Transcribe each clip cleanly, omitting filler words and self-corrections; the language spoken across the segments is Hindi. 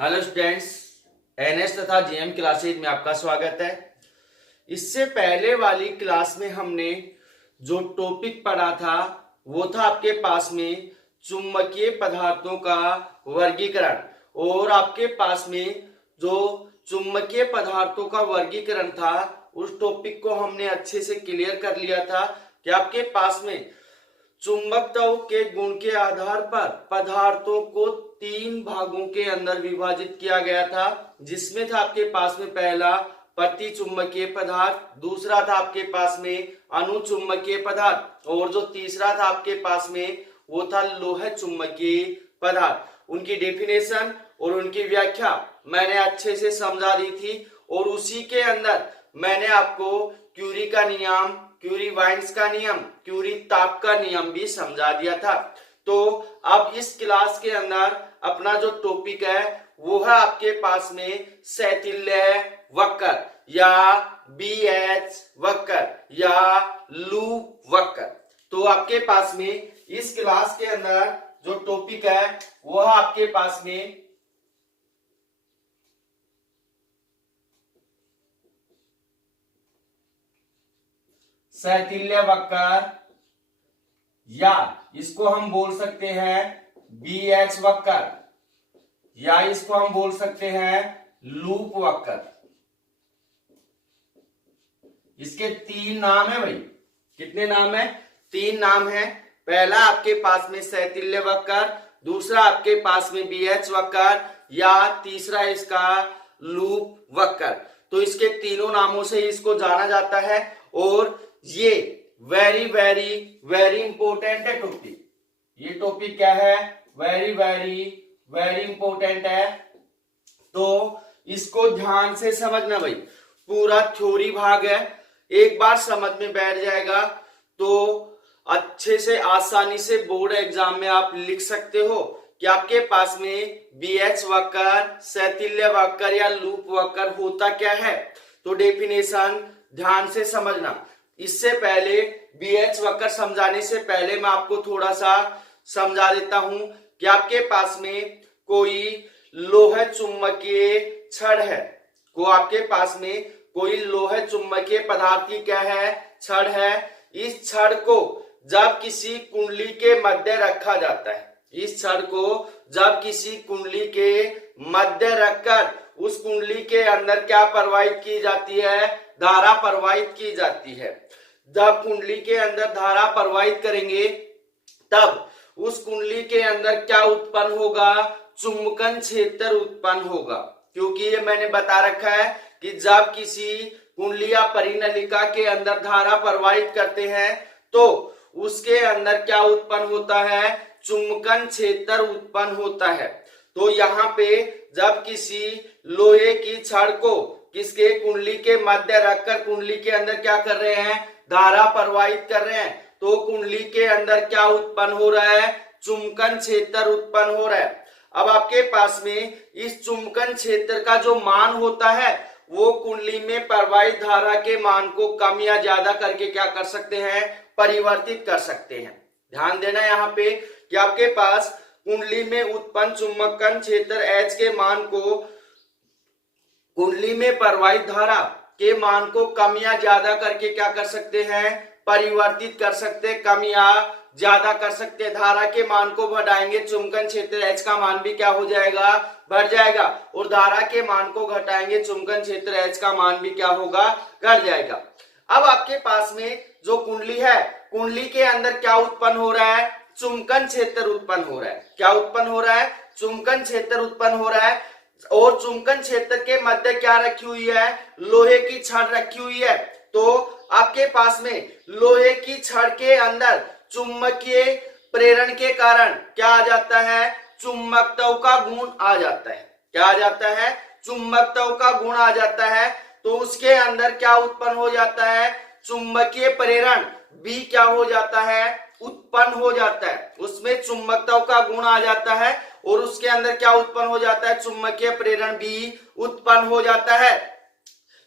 हेलो स्टूडेंट्स, एनएस तथा जीएम क्लासेज में आपका स्वागत है। इससे पहले वाली क्लास में हमने जो टॉपिक पढ़ा था वो था आपके पास में चुंबकीय पदार्थों का वर्गीकरण। और आपके पास में जो चुंबकीय पदार्थों का वर्गीकरण था उस टॉपिक को हमने अच्छे से क्लियर कर लिया था कि आपके पास में चुंबकत्व के गुण के आधार पर पदार्थों को 3 भागों के अंदर विभाजित किया गया था, जिसमें था आपके पास में पहला प्रतिचुंबकीय पदार्थ, दूसरा था आपके पास में अनुचुंबकीय पदार्थ और जो तीसरा था आपके पास में वो था लोह चुंबकीय पदार्थ। उनकी डेफिनेशन और उनकी व्याख्या मैंने अच्छे से समझा दी थी और उसी के अंदर मैंने आपको क्यूरी का नियम, क्यूरी वाइन्स का नियम, क्यूरी ताप का नियम भी समझा दिया था। तो अब इस क्लास के अंदर अपना जो टॉपिक है वो है आपके पास में शैथिल्य वक्र या बीएच वक्र या लूप वक्र। तो आपके पास में इस क्लास के अंदर जो टॉपिक है वो है आपके पास में शैथिल्य वक्र या इसको हम बोल सकते हैं बीएच वक्र या इसको हम बोल सकते हैं लूप वक्र। इसके 3 नाम है भाई। कितने नाम है? 3 नाम है। पहला आपके पास में शैथिल्य वक्र, दूसरा आपके पास में बीएच वक्र या तीसरा इसका लूप वक्र। तो इसके तीनों नामों से इसको जाना जाता है और ये वेरी वेरी वेरी इंपॉर्टेंट है टॉपिक। ये टॉपिक क्या है? वेरी वेरी वेरी इंपॉर्टेंट है। तो इसको ध्यान से समझना भाई। पूरा थ्योरी भाग है, एक बार समझ में बैठ जाएगा तो अच्छे से आसानी से बोर्ड एग्जाम में आप लिख सकते हो कि आपके पास में बीएच वक्र, शैथिल्य वक्र या लूप वक्र होता क्या है। तो डेफिनेशन ध्यान से समझना। इससे पहले बीएच वक्र समझाने से पहले मैं आपको थोड़ा सा समझा देता हूं कि आपके पास में कोई लोह चुंबकीय छड़ है, आपके पास में कोई लोह चुंबकीय पदार्थ की क्या है? छड़ है। इस छड़ को जब किसी कुंडली के मध्य रखा जाता है, इस छड़ को जब किसी कुंडली के मध्य रखकर उस कुंडली के अंदर क्या प्रवाहित की जाती है? धारा प्रवाहित की जाती है। जब कुंडली के अंदर धारा प्रवाहित करेंगे तब उस कुंडली के अंदर क्या उत्पन्न होगा? चुंबकन क्षेत्र उत्पन्न होगा। क्योंकि ये मैंने बता रखा है कि जब किसी कुंडली या परिनलिका के अंदर धारा प्रवाहित करते हैं तो उसके अंदर क्या उत्पन्न होता है? चुंबकन क्षेत्र उत्पन्न होता है। तो यहाँ पे जब किसी लोहे की छड़ को किसके कुंडली के मध्य रखकर कुंडली के अंदर क्या कर रहे हैं? धारा प्रवाहित कर रहे हैं, तो कुंडली के अंदर क्या उत्पन्न हो रहा है? चुंबकन क्षेत्र उत्पन्न हो रहा है। अब आपके पास में इस चुंबकन क्षेत्र का जो मान होता है वो कुंडली में प्रवाहित धारा के मान को कम या ज्यादा करके क्या कर सकते हैं? परिवर्तित कर सकते हैं। ध्यान देना यहाँ पे कि आपके पास कुंडली में उत्पन्न चुंबकन क्षेत्र H के मान को कुंडली में प्रवाहित धारा के मान को कम या ज्यादा करके क्या कर सकते हैं? परिवर्तित कर सकते, कम या ज्यादा कर सकते। धारा के मान को बढ़ाएंगे, चुंबकन क्षेत्र H का मान भी क्या हो जाएगा? बढ़ जाएगा। और धारा के मान को घटाएंगे, चुंबकन क्षेत्र H का मान भी क्या होगा? घट जाएगा। अब आपके पास में जो कुंडली है, कुंडली के अंदर क्या उत्पन्न हो रहा है? चुंबकन क्षेत्र उत्पन्न हो रहा है। क्या उत्पन्न हो रहा है? चुंबकन क्षेत्र उत्पन्न हो रहा है। और चुंबकन क्षेत्र के मध्य क्या रखी हुई है? लोहे की छड़ रखी हुई है। तो आपके पास में लोहे की छड़ के अंदर चुंबकीय प्रेरण के कारण क्या आ जाता है? चुंबकत्व का गुण आ जाता है। क्या आ जाता है? चुंबकत्व का गुण आ जाता है। तो उसके अंदर क्या उत्पन्न हो जाता है? चुंबकीय प्रेरण भी क्या हो जाता है? उत्पन्न हो जाता है। उसमें चुंबकत्व का गुण आ जाता है और उसके अंदर क्या उत्पन्न हो जाता है? चुंबकीय प्रेरण भी उत्पन्न हो जाता है।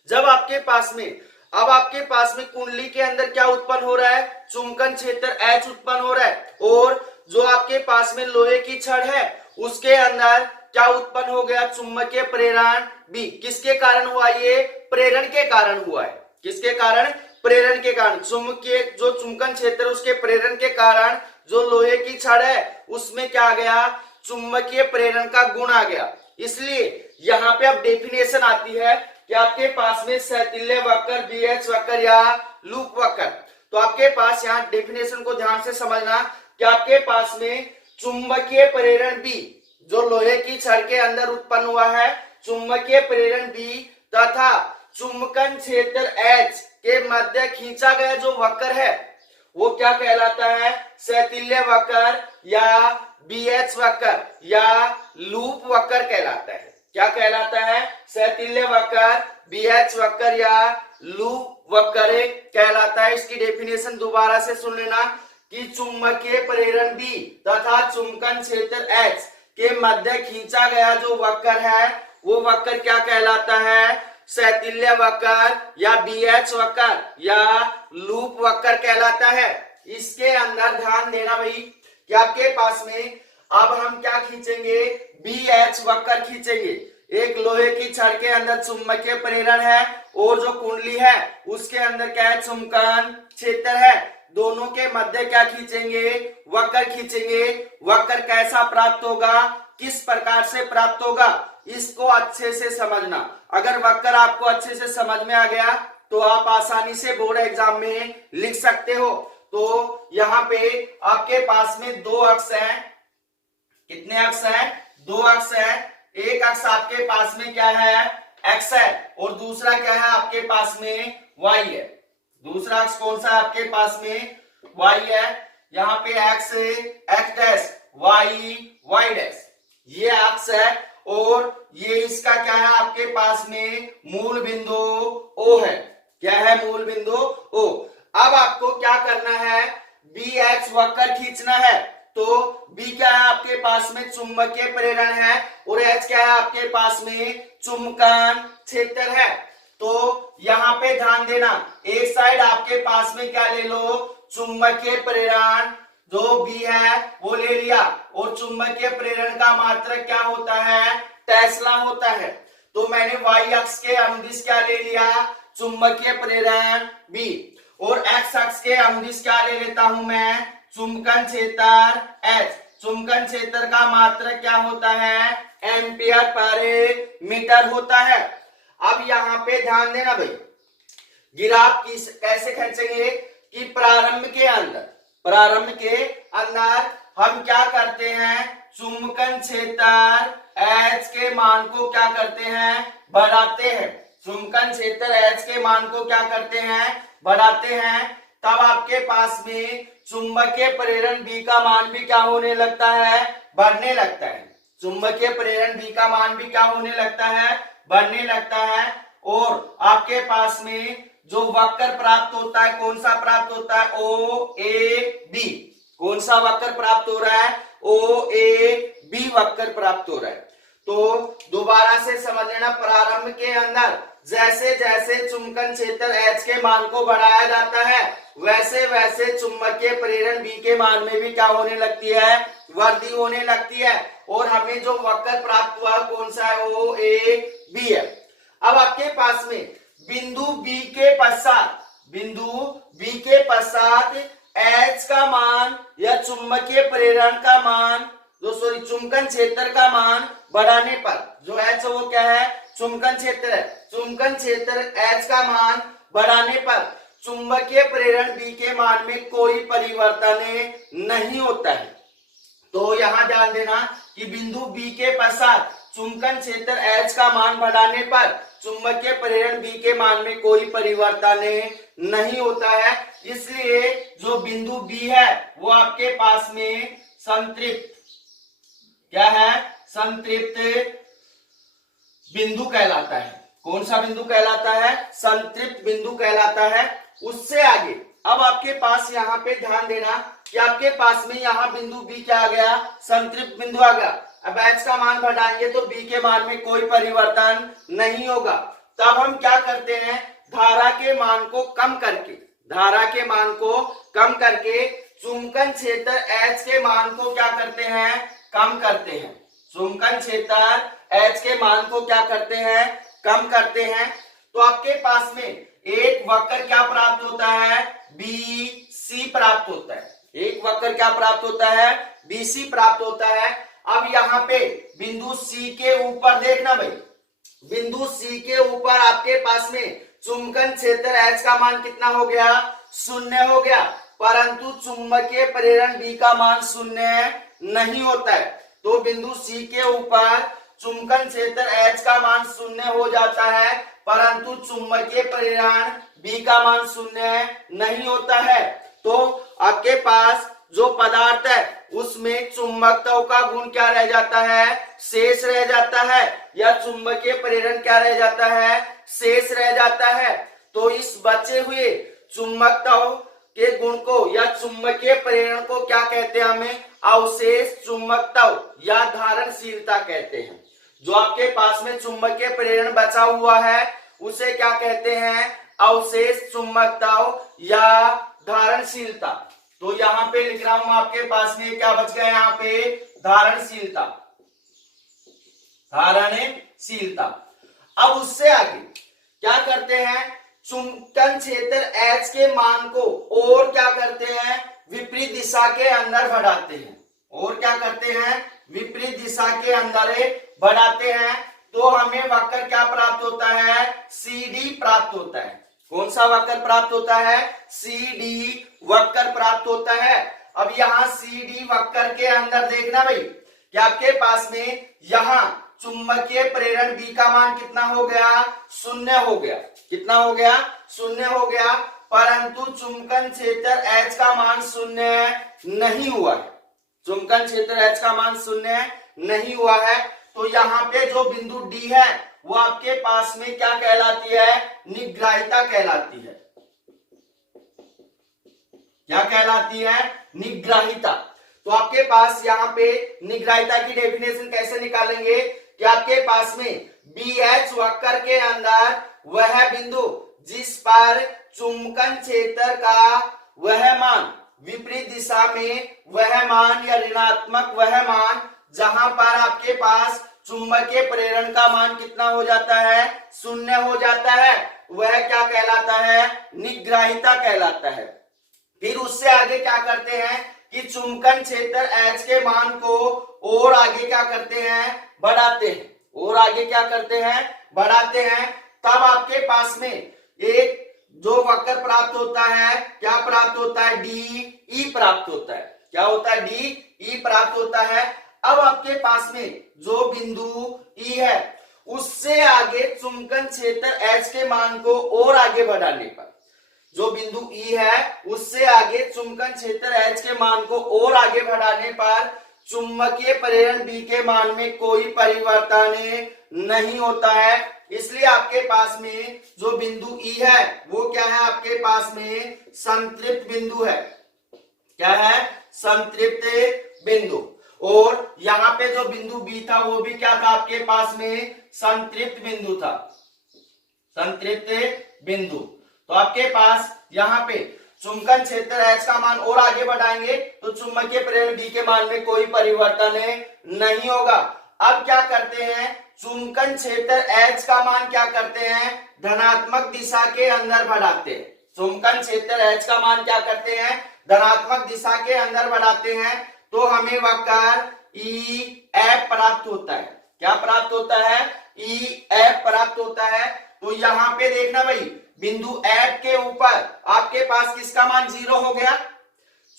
जब आपके पास में अब आपके पास में कुंडली के अंदर क्या उत्पन्न हो रहा है? चुंबकन क्षेत्र H उत्पन्न हो रहा है और जो आपके पास में लोहे की छड़ है उसके अंदर क्या उत्पन्न हो गया, चुंबकीय प्रेरण बी। किसके कारण हुआ, ये प्रेरण के कारण हुआ है। किसके कारण, प्रेरण के कारण। चुंबकीय जो चुंबकन क्षेत्र उसके प्रेरण के कारण जो लोहे की छड़ है उसमें क्या आ गया, चुंबकीय प्रेरण का गुण आ गया। इसलिए यहाँ पे अब डेफिनेशन आती है कि आपके पास में सैतिल्य वक्र, बीएच वक्र या लूप वक्र। तो आपके पास यहाँ डेफिनेशन को ध्यान से समझना कि आपके पास में चुंबकीय प्रेरण बी जो लोहे की छड़ के अंदर उत्पन्न हुआ है, चुंबकीय प्रेरण बी तथा चुंबकन क्षेत्र एच के मध्य खींचा गया जो वक्र है वो क्या कहलाता है, सैतिल्य वक्र या बीएच वक्र या लूप वक्र कहलाता है। क्या कहलाता है, सैतिल्य वक्र, बीएच वक्र या लूप वक्र कहलाता है। इसकी डेफिनेशन दोबारा से सुन लेना कि चुंबकीय प्रेरण बी तथा चुंबकन क्षेत्र एच के मध्य खींचा गया जो वक्र है वो वक्र क्या कहलाता है, सैतिल्य वक्र या बीएच वक्र या लूप वक्र कहलाता है। इसके अंदर ध्यान देना भाई कि आपके पास में अब हम क्या खींचेंगे, बीएच वक्र खींचेंगे। एक लोहे की छड़ के अंदर चुंबकीय प्रेरण है और जो कुंडली है उसके अंदर क्या है, चुंबकन क्षेत्र है। दोनों के मध्य क्या खींचेंगे, वक्र खींचेंगे। वक्र कैसा प्राप्त होगा, किस प्रकार से प्राप्त होगा, इसको अच्छे से समझना। अगर वक्र आपको अच्छे से समझ में आ गया तो आप आसानी से बोर्ड एग्जाम में लिख सकते हो। तो यहाँ पे आपके पास में दो अक्ष हैं। कितने अक्ष हैं, दो अक्ष हैं। एक अक्ष आपके पास में क्या है, एक्स है और दूसरा क्या है आपके पास में वाई है। दूसरा अक्ष कौन सा है आपके पास में, वाई है। यहाँ पे X X dash, Y Y dash, ये अक्ष है और ये इसका क्या है आपके पास में मूल बिंदु ओ है। क्या है, मूल बिंदु ओ। अब आपको क्या करना है, बी एच वक्र खींचना है। तो बी क्या है आपके पास में, चुंबकीय प्रेरण है और एच क्या है आपके पास में, चुंबकन क्षेत्र है। तो यहाँ पे ध्यान देना, एक साइड आपके पास में क्या ले लो, चुंबकीय प्रेरण जो बी है वो ले लिया और चुंबकीय प्रेरण का मात्रक क्या होता है, टेस्ला होता है। तो मैंने वाई अक्ष के अनुदिश क्या ले लिया, चुंबकीय प्रेरण बी और एक्स अक्ष के अनुदिश क्या ले लेता हूं मैं, चुंबकन क्षेत्र एच। चुंबकन क्षेत्र का मात्रक क्या होता है, एम्पियर पर मीटर होता है। अब यहाँ पे ध्यान देना भाई, ग्राफ कैसे खींचेंगे कि प्रारंभ के अंदर हम क्या करते हैं, चुंबकन क्षेत्र एच के मान को क्या करते हैं, बढ़ाते हैं। चुंबकन क्षेत्र एच के मान को क्या करते हैं, बढ़ाते हैं। तब आपके पास में चुंबकीय प्रेरण बी का मान भी क्या होने लगता है, बढ़ने लगता है। चुंबकीय प्रेरण बी का मान भी क्या होने लगता है, बढ़ने लगता है। और आपके पास में जो वक्र प्राप्त होता है कौन सा प्राप्त होता है, ओ ए बी। कौन सा वक्र प्राप्त हो रहा है, ओ ए बी वक्र प्राप्त हो रहा है। तो दोबारा से समझ लेना, प्रारंभ के अंदर जैसे जैसे चुंबकन क्षेत्र एच के मान को बढ़ाया जाता है वैसे वैसे चुंबकीय प्रेरण बी के मान में भी क्या होने लगती है, वृद्धि होने लगती है। और हमें जो वक्र प्राप्त हुआ कौन सा है, ओ ए बी है। अब आपके पास में बिंदु बी के पश्चात एच का मान या चुंबकीय प्रेरण का मान चुंबकन क्षेत्र का मान बढ़ाने पर, जो एच वो क्या है, चुंबकन क्षेत्र है। चुंबकन क्षेत्र एच का मान बढ़ाने पर चुंबकीय प्रेरण बी के मान में कोई परिवर्तन नहीं होता है। तो यहाँ ध्यान देना कि बिंदु बी के पश्चात चुंबकन क्षेत्र एच का मान बढ़ाने पर चुंबकीय प्रेरण बी के मान में कोई परिवर्तन नहीं होता है। इसलिए जो बिंदु बी है वो आपके पास में संतृप्त क्या है, संतृप्त बिंदु कहलाता है। कौन सा बिंदु कहलाता है, संतृप्त बिंदु कहलाता है। उससे आगे अब आपके पास यहाँ पे ध्यान देना कि आपके पास में यहाँ बिंदु बी क्या आ गया, संतृप्त बिंदु आ गया। अब एच का मान बढ़ाएंगे तो बी के मान में कोई परिवर्तन नहीं होगा। तब हम क्या करते हैं, धारा के मान को कम करके चुंबकन क्षेत्र H के मान को क्या करते हैं, कम करते हैं। चुंबकन क्षेत्र H के मान को क्या करते हैं, कम करते हैं। तो आपके पास में एक वक्र क्या प्राप्त होता है, BC प्राप्त होता है। एक वक्र क्या प्राप्त होता है, BC प्राप्त होता है। अब यहाँ पे बिंदु C के ऊपर देखना भाई, बिंदु C के ऊपर आपके पास में चुंबकन क्षेत्र H का मान कितना हो गया, 0 हो गया, परंतु चुंबकीय प्रेरण B का मान 0 नहीं होता है। तो बिंदु C के ऊपर चुंबकन क्षेत्र H का मान 0 हो जाता है, परंतु चुंबकीय प्रेरण B का मान 0 नहीं होता है। तो आपके पास जो पदार्थ है उसमें चुंबकत्व का गुण क्या रह जाता है, शेष रह जाता है, या चुंबकीय प्रेरण क्या रह जाता है, शेष रह जाता है। तो इस बचे हुए चुंबकत्व के गुण को या चुंबकीय प्रेरण को क्या कहते हैं, हमें अवशेष चुंबकत्व या धारणशीलता कहते हैं। जो आपके पास में चुंबकीय प्रेरण बचा हुआ है उसे क्या कहते हैं, अवशेष चुंबकत्व या धारणशीलता। तो यहाँ पे लिख रहा हूं आपके पास में क्या बच गया, यहाँ पे धारणशीलता, धारणशीलता। अब उससे आगे क्या करते हैं, चुंबकन क्षेत्र H के मान को और क्या करते हैं, विपरीत दिशा के अंदर बढ़ाते हैं। और क्या करते हैं, विपरीत दिशा के अंदर बढ़ाते हैं। तो हमें वक्र क्या प्राप्त होता है, CD प्राप्त होता है। कौन सा वक्र प्राप्त होता है, CD वक्र प्राप्त होता है। अब यहाँ CD वक्र के अंदर देखना भाई कि आपके पास में यहाँ चुंबकीय प्रेरण B का मान कितना हो गया, 0 हो गया। कितना हो गया, 0 हो गया, परंतु चुंबकन क्षेत्र H का मान 0 नहीं हुआ है। चुंबकन क्षेत्र H का मान 0 नहीं हुआ है। तो यहाँ पे जो बिंदु D है वो आपके पास में क्या कहलाती है, निग्राहिता कहलाती है। क्या कहलाती है, निग्राहिता। तो आपके पास यहाँ पे निग्राहिता की डेफिनेशन कैसे निकालेंगे कि आपके पास में BH वक्र के अंदर वह बिंदु जिस पर चुंबकन क्षेत्र का वह मान विपरीत दिशा में वह मान या ऋणात्मक वह मान जहां पर आपके पास चुंबकीय प्रेरण का मान कितना हो जाता है, 0 हो जाता है, वह क्या कहलाता है, निग्राहिता कहलाता है। फिर उससे आगे क्या करते हैं कि चुंबकन क्षेत्र H के मान को और आगे क्या करते हैं, बढ़ाते हैं। और आगे क्या करते हैं, बढ़ाते हैं। तब आपके पास में एक जो वक्र प्राप्त होता है, क्या प्राप्त होता है, DE प्राप्त होता है। क्या होता है, DE प्राप्त होता है। अब आपके पास में जो बिंदु E है उससे आगे चुंबकन क्षेत्र H के मान को और आगे बढ़ाने पर, जो बिंदु E है उससे आगे चुंबकन क्षेत्र H के मान को और आगे बढ़ाने पर चुंबकीय प्रेरण B के मान में कोई परिवर्तन नहीं होता है। इसलिए आपके पास में जो बिंदु E है वो क्या है, आपके पास में संतृप्त बिंदु है। क्या है, संतृप्त बिंदु। और यहाँ पे जो बिंदु B था वो भी क्या था, आपके पास में संतृप्त बिंदु था, संतृप्त बिंदु। तो आपके पास यहाँ पे चुंबकन क्षेत्र H का मान और आगे बढ़ाएंगे तो चुंबकीय प्रेरण B के मान में कोई परिवर्तन नहीं होगा। अब क्या करते हैं, चुंबकन क्षेत्र H का मान क्या करते हैं, धनात्मक दिशा के अंदर बढ़ाते हैं। चुंबकन क्षेत्र H का मान क्या करते हैं, धनात्मक दिशा के अंदर बढ़ाते हैं। तो हमें वक्र EF प्राप्त होता है। क्या प्राप्त होता है, EF प्राप्त होता है। तो यहाँ पे देखना भाई बिंदु F के ऊपर आपके पास किसका मान 0 हो गया,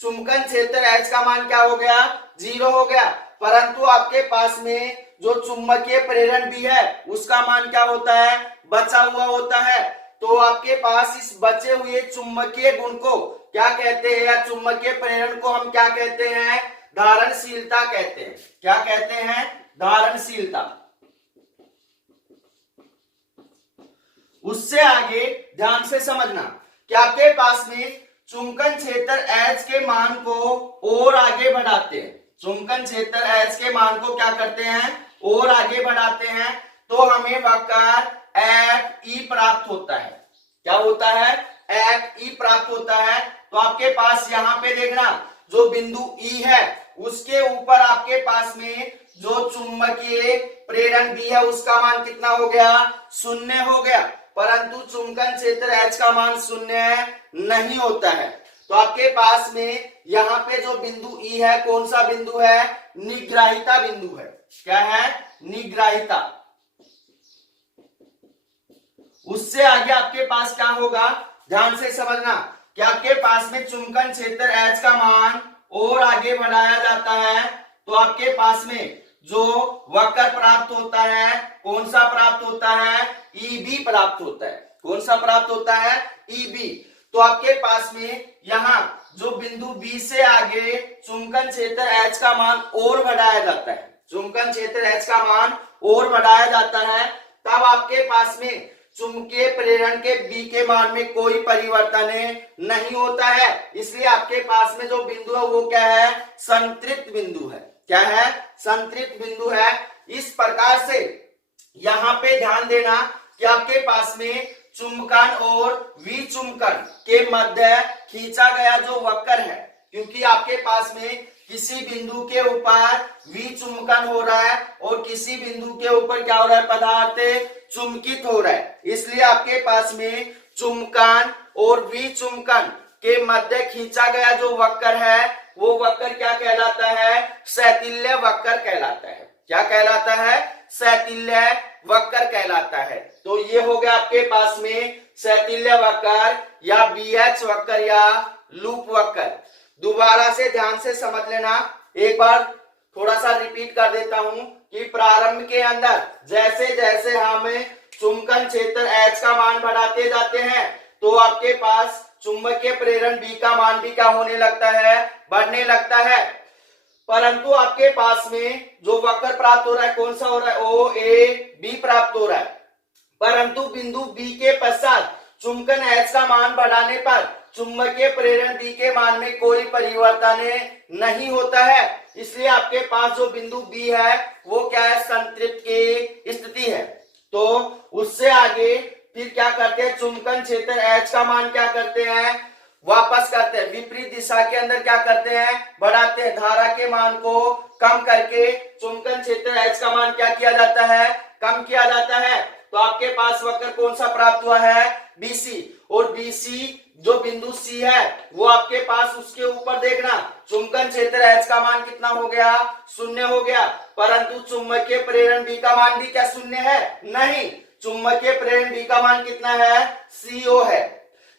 चुंबकन क्षेत्र H का मान क्या हो गया, 0 हो गया, परंतु आपके पास में जो चुंबकीय प्रेरण भी है उसका मान क्या होता है, बचा हुआ होता है। तो आपके पास इस बचे हुए चुंबकीय गुण को क्या कहते हैं, या चुंबकीय प्रेरण को हम क्या कहते हैं, धारणशीलता कहते हैं। क्या कहते हैं, धारणशीलता। उससे आगे ध्यान से समझना कि आपके पास में चुंबकन क्षेत्र H के मान को और आगे बढ़ाते हैं। चुंबकन क्षेत्र H के मान को क्या करते हैं, और आगे बढ़ाते हैं। तो हमें वक्र FE प्राप्त होता है। क्या होता है, FE प्राप्त होता है। तो आपके पास यहाँ पे देखना जो बिंदु ई है उसके ऊपर आपके पास में जो चुंबकीय प्रेरण बी है उसका मान कितना हो गया, 0 हो गया, परंतु चुंबकन क्षेत्र एच का मान 0 नहीं होता है। तो आपके पास में यहाँ पे जो बिंदु ई है कौन सा बिंदु है, निग्राहिता बिंदु है। क्या है, निग्राहिता। उससे आगे आपके पास क्या होगा, ध्यान से समझना कि आपके पास में चुंबकन क्षेत्र एच का मान और आगे बढ़ाया जाता है तो आपके पास में जो वक्र प्राप्त होता है कौन सा प्राप्त होता है, ईबी प्राप्त होता है। कौन सा प्राप्त होता है, ईबी। तो आपके पास में यहाँ जो बिंदु बी से आगे चुंबकन क्षेत्र एच का मान और बढ़ाया जाता है, चुंबकन क्षेत्र एच का मान और बढ़ाया जाता है, तब आपके पास में चुंबकीय प्रेरण के बी के मान में कोई परिवर्तन नहीं होता है। इसलिए आपके पास में जो बिंदु है वो क्या है, संतृप्त बिंदु है। क्या है, संतृप्त बिंदु है। इस प्रकार से यहाँ पे ध्यान देना कि आपके पास में चुंबकन और विचुंबकन के मध्य खींचा गया जो वक्र है, क्योंकि आपके पास में किसी बिंदु के ऊपर विचुंबकन हो रहा है और किसी बिंदु के ऊपर क्या हो रहा है, पदार्थ चुंबकित हो रहा है, इसलिए आपके पास में चुंबकन और विचुंबकन के मध्य खींचा गया जो वक्र है वो वक्र क्या कहलाता है, सहतिल्य वक्र कहलाता है। क्या कहलाता है, सहतिल्य वक्र कहलाता है। तो ये हो गया आपके पास में सहतिल्य वक्र या बीएच वक्र या लूप वक्र। दोबारा से ध्यान से समझ लेना, एक बार थोड़ा सा रिपीट कर देता हूं कि प्रारंभ के अंदर जैसे जैसे हम चुंबकन क्षेत्र एच का मान बढ़ाते जाते हैं तो आपके पास चुंबकीय प्रेरण बी का मान भी क्या होने लगता है, बढ़ने लगता है। परंतु आपके पास में जो वक्र प्राप्त हो रहा है कौन सा हो रहा है, ओ ए बी प्राप्त हो रहा है, परंतु बिंदु बी के पश्चात चुंबकन एच का मान बढ़ाने पर चुंबकीय प्रेरण बी के मान में कोई परिवर्तन नहीं होता है। इसलिए आपके पास जो बिंदु बी है वो क्या है, संतृप्त की स्थिति है। तो उससे आगे फिर क्या करते हैं, चुंबकन क्षेत्र एच का मान क्या करते हैं, वापस करते हैं, विपरीत दिशा के अंदर क्या करते हैं, बढ़ाते हैं। धारा के मान को कम करके चुंबकन क्षेत्र एच का मान क्या किया जाता है, कम किया जाता है। तो आपके पास वक्र कौन सा प्राप्त हुआ है, बीसी। और बीसी जो बिंदु सी है वो आपके पास उसके ऊपर देखना चुंबकन क्षेत्र एच का मान कितना हो गया, 0 हो गया, परंतु चुंबकीय प्रेरण बी का मान भी क्या 0 है, नहीं, चुंबकीय प्रेरण बी का मान कितना है, CO है।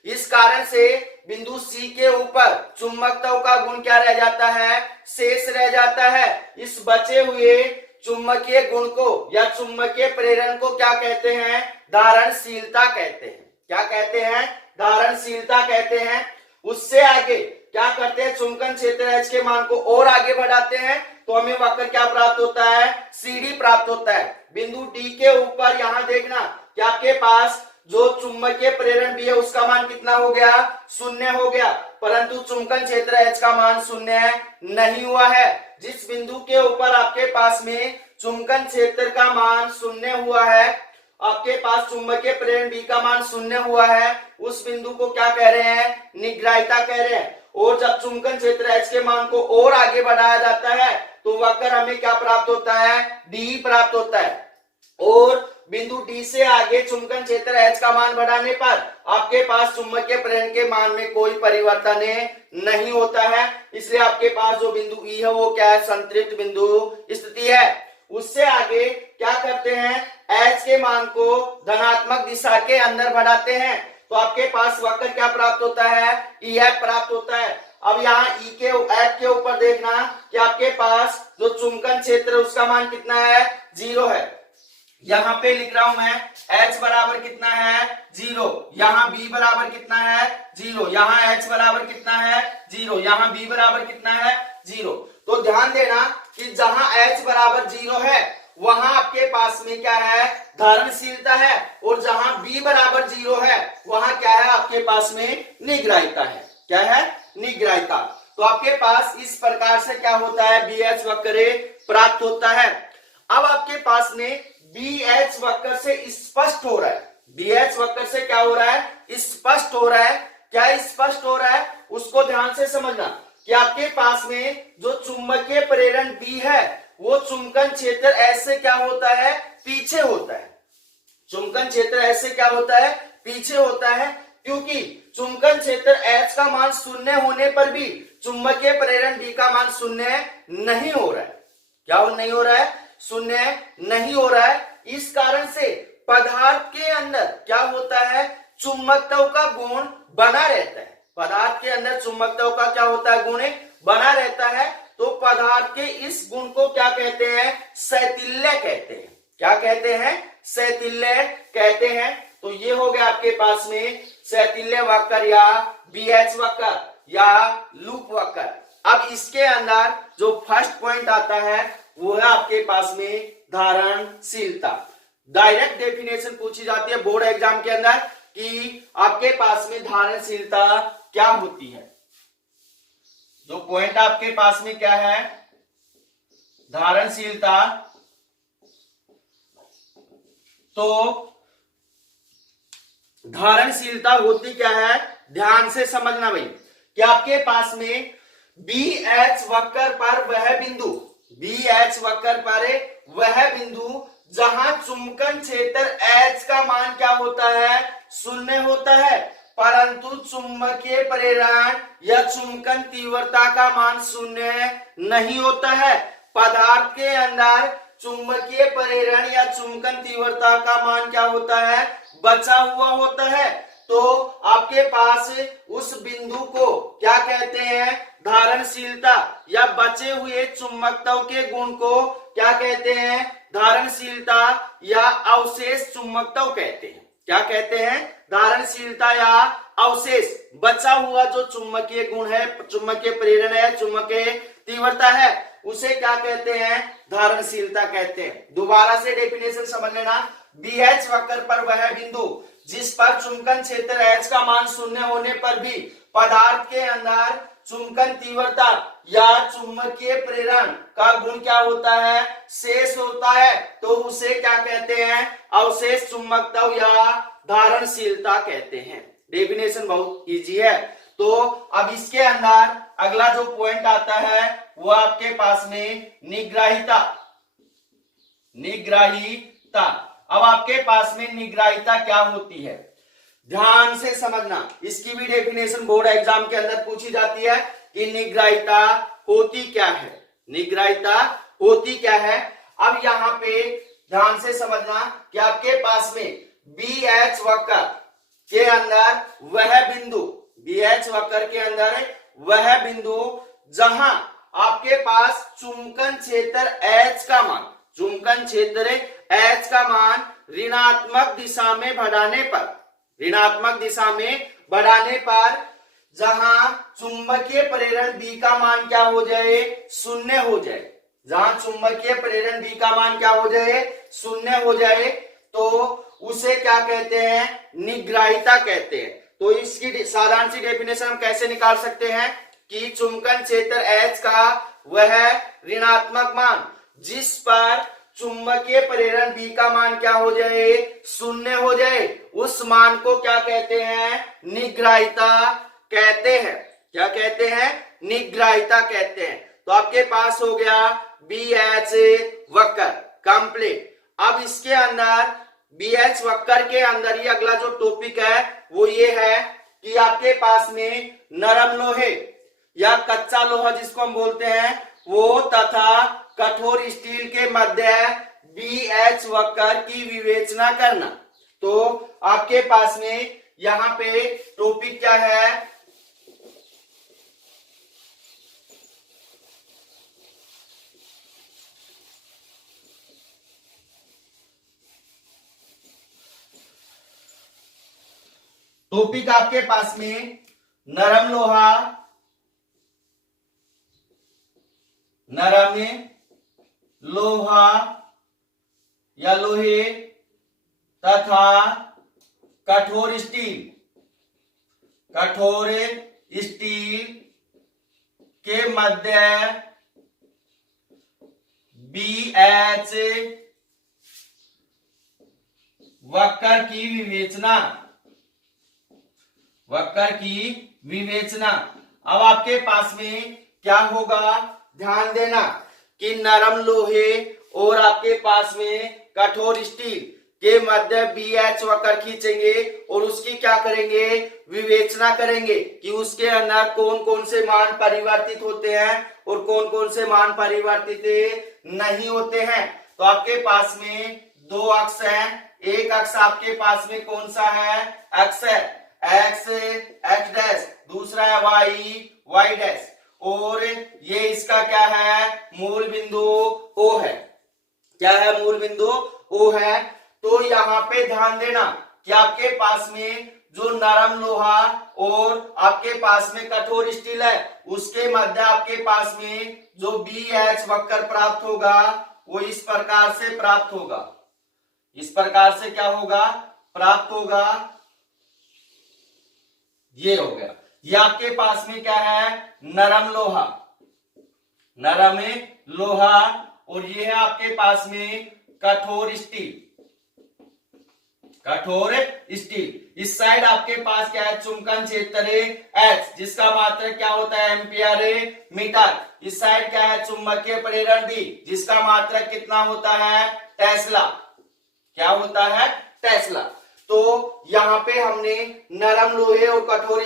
इस कारण से बिंदु सी के ऊपर चुंबकत्व का गुण क्या रह जाता है, शेष रह जाता है। इस बचे हुए चुंबकीय गुण को या चुंबकीय प्रेरण को क्या कहते हैं, धारणशीलता कहते हैं। क्या कहते हैं, धारणशीलता कहते हैं। उससे आगे क्या करते हैं, चुंबकन क्षेत्र एच के मान को और आगे बढ़ाते हैं तो हमें वक्र क्या प्राप्त होता है, CD प्राप्त होता है। बिंदु डी के ऊपर यहां देखना कि आपके पास जो चुंबकीय प्रेरण बी है उसका मान कितना हो गया, 0 हो गया, परंतु चुंबकन क्षेत्र एच का मान 0 नहीं हुआ है। जिस बिंदु के ऊपर आपके पास में चुंबकन क्षेत्र का मान 0 हुआ है, आपके पास चुंबकीय प्रेरण बी का मान 0 हुआ है, उस बिंदु को क्या कह रहे हैं, निग्राहिता कह रहे हैं। और जब चुंबकन क्षेत्र एच के मान को और आगे बढ़ाया जाता है तो वक्र हमें क्या प्राप्त होता है, डी प्राप्त होता है। और बिंदु डी से आगे चुंबकन क्षेत्र एच का मान बढ़ाने पर आपके पास चुंबकीय प्रेरण के मान में कोई परिवर्तन नहीं होता है। इसलिए आपके पास जो बिंदु ई है वो क्या है, संतृप्त बिंदु स्थिति है। उससे आगे क्या करते हैं, एच के मान को धनात्मक दिशा के अंदर बढ़ाते हैं तो आपके पास वक्र क्या प्राप्त होता है, EF प्राप्त होता है। अब यहाँ ई के एफ के ऊपर देखना कि आपके पास जो चुंबकन क्षेत्र उसका मान कितना है, 0 है। यहाँ पे लिख रहा हूं मैं, H बराबर कितना है, 0, यहाँ B बराबर कितना है, 0, यहाँ H बराबर कितना है, 0, यहाँ B बराबर कितना है, 0। तो ध्यान देना कि जहां H बराबर 0 है वहां आपके पास में क्या है, धारणशीलता है, और जहां B बराबर 0 है वहां क्या है, आपके पास में निग्राहिता है। क्या है, निग्राहिता। तो आपके पास इस प्रकार से क्या होता है, BH वक्र प्राप्त होता है। अब आपके पास में BH वक्र से स्पष्ट हो रहा है, BH वक्र से क्या हो रहा है, स्पष्ट हो रहा है क्या स्पष्ट हो रहा है उसको ध्यान से समझना कि आपके पास में जो चुंबकीय प्रेरण B है वो चुंबकन क्षेत्र ऐसे क्या होता है, पीछे होता है। चुंबकन क्षेत्र ऐसे क्या होता है, पीछे होता है, क्योंकि चुंबकन क्षेत्र H का मान शून्य होने पर भी चुंबकीय प्रेरण B का मान शून्य नहीं हो रहा है। क्या नहीं हो रहा है, शून्य नहीं हो रहा है। इस कारण से पदार्थ के अंदर क्या होता है, चुंबकत्व का गुण बना रहता है। पदार्थ के अंदर चुंबकत्व का क्या होता है, गुण बना रहता है। तो पदार्थ के इस गुण को क्या कहते हैं, शैथिल्य कहते हैं। क्या कहते हैं, शैथिल्य कहते हैं। तो ये हो गया आपके पास में शैथिल्य वक्र या BH वक्र या लूप वक्र। अब इसके अंदर जो फर्स्ट पॉइंट आता है वो है आपके पास में धारणशीलता। डायरेक्ट डेफिनेशन पूछी जाती है बोर्ड एग्जाम के अंदर कि आपके पास में धारणशीलता क्या होती है। जो पॉइंट आपके पास में क्या है, धारणशीलता। तो धारणशीलता होती क्या है, ध्यान से समझना भाई कि आपके पास में BH वक्र पर वह बिंदु, BH वक्र पर वह बिंदु जहां चुंबकन क्षेत्र H का मान क्या होता है, शून्य होता है, परंतु चुंबकीय प्रेरण या चुंबकन तीव्रता का मान शून्य नहीं होता है। पदार्थ के अंदर चुंबकीय प्रेरण या चुंबकन तीव्रता का मान क्या होता है, बचा हुआ होता है। तो आपके पास उस बिंदु को क्या कहते हैं, धारणशीलता या बचे हुए चुंबकत्व के गुण को क्या कहते हैं, धारणशीलता या अवशेष चुंबकत्व कहते हैं। क्या कहते हैं, धारणशीलता या अवशेष, बचा हुआ जो चुंबकीय गुण है, चुंबकीय प्रेरण है, चुंबकीय तीव्रता है, उसे क्या कहते हैं, धारणशीलता कहते हैं। दोबारा से डेफिनेशन समझ लेना। BH वक्र पर वह बिंदु जिस पर चुंबकन क्षेत्र H का मान शून्य होने पर भी पदार्थ के अंदर चुंबकन तीव्रता या चुंबकीय प्रेरण का गुण क्या होता है, शेष होता है, तो उसे क्या कहते हैं, अवशेष चुंबकत्व या धारणशीलता कहते हैं। डेफिनेशन बहुत इजी है। तो अब इसके अंदर अगला जो पॉइंट आता है वो आपके पास में निग्राहिता। निग्राहिता, अब आपके पास में निग्राहिता क्या होती है, ध्यान से समझना। इसकी भी डेफिनेशन बोर्ड एग्जाम के अंदर पूछी जाती है कि निग्राहिता होती क्या है, निग्राहिता होती क्या है। अब यहाँ पे ध्यान से समझना कि आपके पास में BH वक्र के अंदर वह बिंदु, BH वक्र के अंदर वह बिंदु जहां आपके पास चुंबकन क्षेत्र H का मान, चुंबकन क्षेत्र H का मान ऋणात्मक दिशा में बढ़ाने पर, ऋणात्मक दिशा में बढ़ाने पर जहां चुंबकीय प्रेरण B का मान क्या हो जाए, शून्य हो जाए, जहां चुंबकीय प्रेरण B का मान क्या हो जाए, शून्य हो जाए, तो उसे क्या कहते हैं, निग्राहिता कहते हैं। तो इसकी साधारण सी डेफिनेशन हम कैसे निकाल सकते हैं कि चुंबकन क्षेत्र H का वह ऋणात्मक मान जिस पर चुंबकीय प्रेरण B का मान क्या हो जाए, शून्य हो जाए, उस मान को क्या कहते हैं, निग्राहिता कहते हैं। क्या कहते हैं, निग्राहिता कहते हैं। तो आपके पास हो गया BH वक्र कंप्लीट। अब इसके अंदर BH वक्र के अंदर ही अगला जो टॉपिक है वो ये है कि आपके पास में नरम लोहे या कच्चा लोहा जिसको हम बोलते हैं वो तथा कठोर स्टील के मध्य BH वक्र की विवेचना करना। तो आपके पास में यहाँ पे टॉपिक क्या है, टॉपिक आपके पास में नरम लोहा, नरम लोहा या लोहे तथा कठोर स्टील, कठोर स्टील के मध्य BH वक्र की विवेचना, वक्र की विवेचना। अब आपके पास में क्या होगा, ध्यान देना कि नरम लोहे और आपके पास में कठोर स्टील के मध्य BH वक्र खींचेंगे और उसकी क्या करेंगे, विवेचना करेंगे कि उसके अंदर कौन कौन से मान परिवर्तित होते हैं और कौन कौन से मान परिवर्तित नहीं होते हैं। तो आपके पास में दो अक्ष हैं, एक अक्ष आपके पास में कौन सा है, अक्ष है x x डैश, दूसरा है y y डैश, और ये इसका क्या है, मूल बिंदु O है। क्या है, मूल बिंदु O है। तो यहाँ पे ध्यान देना कि आपके पास में जो नरम लोहा और आपके पास में कठोर स्टील है, उसके मध्य आपके पास में जो BH वक्र प्राप्त होगा वो इस प्रकार से प्राप्त होगा। इस प्रकार से क्या होगा, प्राप्त होगा, ये हो गया। ये आपके पास में क्या है, नरम लोहा, नरम लोहा, और ये है आपके पास में कठोर स्टील, कठोर स्टील। इस साइड आपके पास क्या है, चुंबकन क्षेत्र H, जिसका मात्रक क्या होता है, एम्पियर मीटर। इस साइड क्या है, चुंबकीय प्रेरण B, जिसका मात्रक कितना होता है, टेस्ला। क्या होता है, टेस्ला। तो यहाँ पे हमने नरम लोहे और कठोर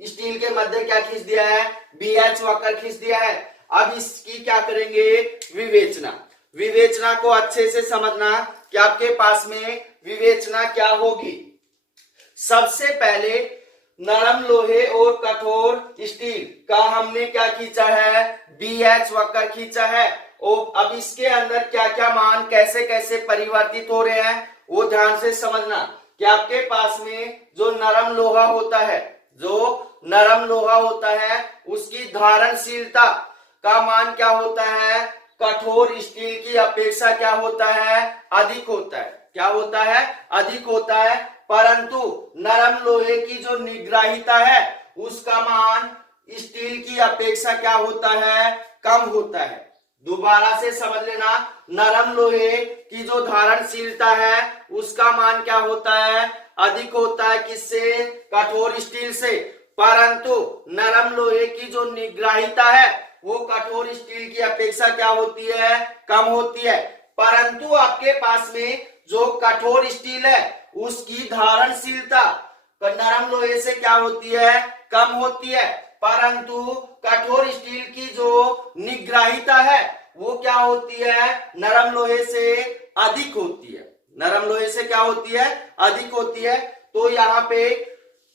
स्टील के मध्य क्या खींच दिया है, BH वक्र खींच दिया है। अब इसकी क्या करेंगे, विवेचना। विवेचना को अच्छे से समझना कि आपके पास में विवेचना क्या होगी। सबसे पहले नरम लोहे और कठोर स्टील का हमने क्या खींचा है, BH वक्र खींचा है। और अब इसके अंदर क्या क्या मान कैसे कैसे परिवर्तित हो रहे हैं वो ध्यान से समझना कि आपके पास में जो नरम लोहा होता है, जो नरम लोहा होता है उसकी धारणशीलता का मान क्या होता है, कठोर स्टील की अपेक्षा क्या होता है, अधिक होता है। क्या होता है, अधिक होता है। परंतु नरम लोहे की जो निग्राहिता है उसका मान स्टील की अपेक्षा क्या होता है, कम होता है। दोबारा से समझ लेना, नरम लोहे की जो धारणशीलता है उसका मान क्या होता है, अधिक होता है, किससे, कठोर स्टील से। परंतु नरम लोहे की जो निग्राहिता है वो कठोर स्टील की अपेक्षा क्या होती है, कम होती है। परंतु आपके पास में जो कठोर स्टील है उसकी धारणशीलता नरम लोहे से क्या होती है, कम होती है। परंतु कठोर स्टील की जो निग्राहिता है वो क्या होती है, नरम लोहे से अधिक होती है। नरम लोहे से क्या होती है, अधिक होती है। तो यहाँ पे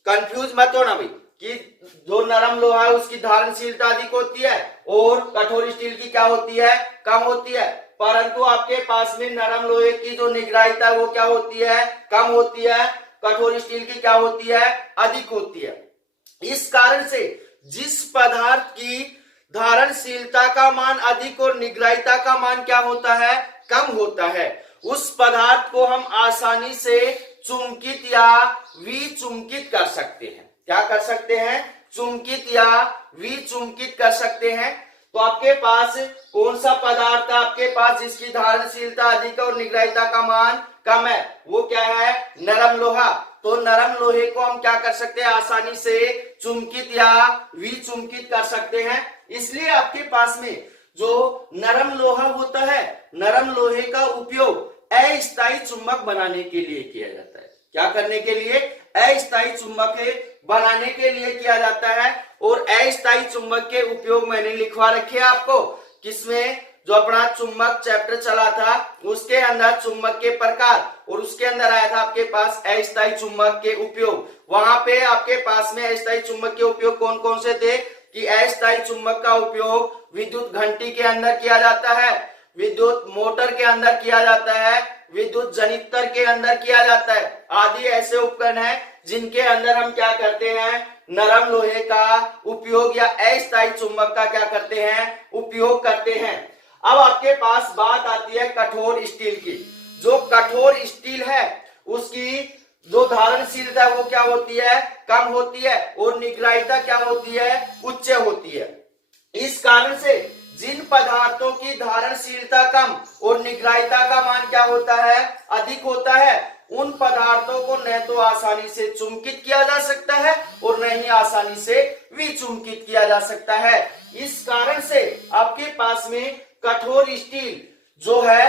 कंफ्यूज मत होना भाई कि जो नरम लोहा है उसकी धारणशीलता अधिक होती है और कठोर स्टील की क्या होती है, कम होती है। परंतु आपके पास में नरम लोहे की जो निग्राहिता है वो क्या होती है, कम होती है। कठोर स्टील की क्या होती है, अधिक होती है। इस कारण से जिस पदार्थ की धारणशीलता का मान अधिक और निग्राहिता का मान क्या होता है, कम होता है, उस पदार्थ को हम आसानी से चुंबकित या विचुंबकित कर सकते हैं। क्या कर सकते हैं, चुंबकित या विचुंबकित कर सकते हैं। तो आपके पास कौन सा पदार्थ है आपके पास जिसकी धारणशीलता अधिक और निग्राहिता का मान कम है, वो क्या है, नरम लोहा। तो नरम लोहे को हम क्या कर सकते हैं, आसानी से चुंबकित या विचुंबकित कर सकते हैं। इसलिए आपके पास में जो नरम लोहा होता है, नरम लोहे का उपयोग अस्थायी चुंबक बनाने के लिए किया जाता है। क्या करने के लिए, अस्थायी चुंबक बनाने के लिए किया जाता है। और अस्थायी चुंबक के उपयोग मैंने लिखवा रखे हैं आपको, किसमें, जो अपना चुंबक चैप्टर चला था उसके अंदर चुंबक के प्रकार, और उसके अंदर आया था आपके पास अस्थायी चुंबक के उपयोग। वहां पे आपके पास में अस्थायी चुंबक के उपयोग कौन कौन से थे, कि अस्थायी चुंबक का उपयोग विद्युत घंटी के अंदर किया जाता है, विद्युत मोटर के अंदर किया जाता है, विद्युत जनित्र के अंदर किया जाता है। आदि ऐसे उपकरण हैं जिनके अंदर हम क्या करते हैं, नरम लोहे का उपयोग या अस्थायी चुंबक का क्या करते हैं, उपयोग करते हैं। अब आपके पास बात आती है कठोर स्टील की। जो कठोर स्टील है उसकी जो धारणशीलता है वो क्या होती है, कम होती है, और निग्राहिता क्या होती है, उच्च होती है। इस कारण से जिन पदार्थों की धारणशीलता कम और निग्राहिता का मान क्या होता है, अधिक होता है, उन पदार्थों को न तो आसानी से चुंबकित किया जा सकता है और न ही आसानी से विचुंबकित किया जा सकता है। इस कारण से आपके पास में कठोर स्टील जो है